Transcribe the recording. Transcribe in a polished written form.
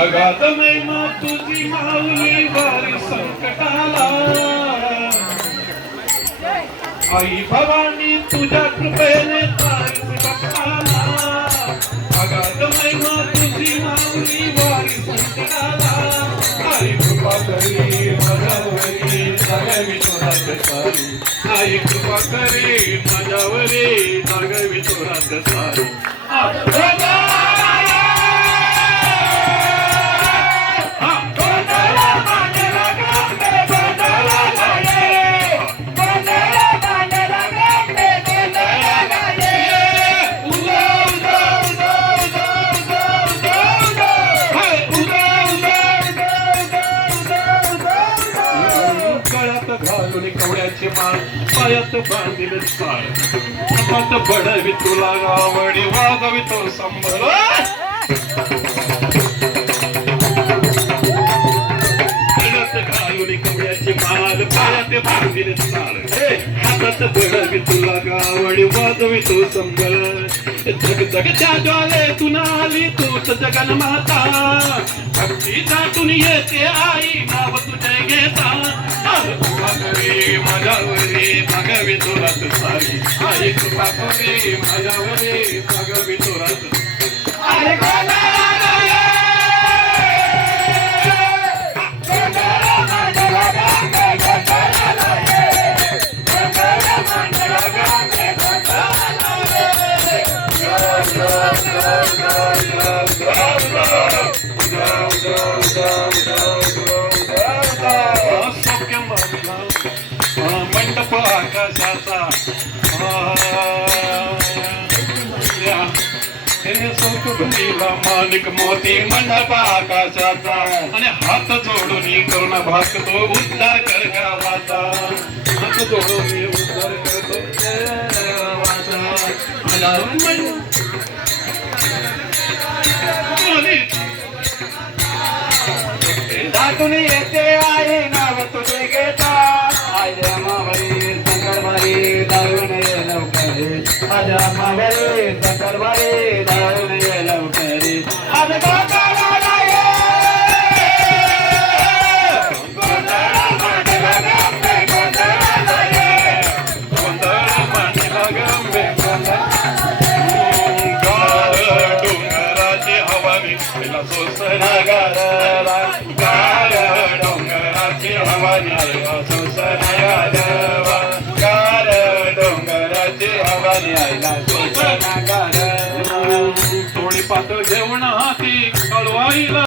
अगाध महिमा तुझी माऊली वारी संकटाला, आई भवानी तुझ्या कृपेने तारीस भक्ताला. अगाध महिमा तुझी माऊली वारी संकटाला, आई कृपा करी माझ्यावरी जागवी तोरात सारी. आई कृपा करी माझ्यावरी जागवी तोरात सारी. कवड्याचे माळ पायात बांधील साळ, हातात बडवी तुला गावडी वाजवी तो संभळ. गळ्यात घालून कवड्याचे माळ पायात बांधील साळ, हातात बडवी तुला गावडी वाजवी तो संभळ. जग जगच्या ज्वालेतून आली तूच जगन माता, भक्ती दाटून येते आई नाव तुझे घेता. कृपा करे माझ्यावरी मागावी तोरात सारी. आई कृपा करे माझ्यावरी मागावी तोरात. मंडप आकाशाचा सौख भरीला मालिक मोती मंडप आकाशाचा, आणि हात जोडून करुणा भागतो उद्धार कर गावाचा. हात जोडून उद्धार करतो दाटून येते आई नाव तुझे घेता. आजा मावरी संकरवारी दारून ये लवकरी. आजा मावरी संकरवारी दारून ये लवकरी. आज गोंधळाला ये, गोंधळा मांडला गंबे गोंधळाला ये, गोंधळ मांडला गंबे गोंधळ. गार डोंगराची हवानी तिला सोसना गारला. गार डोंगराची हवानी आईला सोसना गारवा. गार डोंगराची हवानी आईला सोसना गारवा. थोडी पातळ जेवण हाती कळवाईला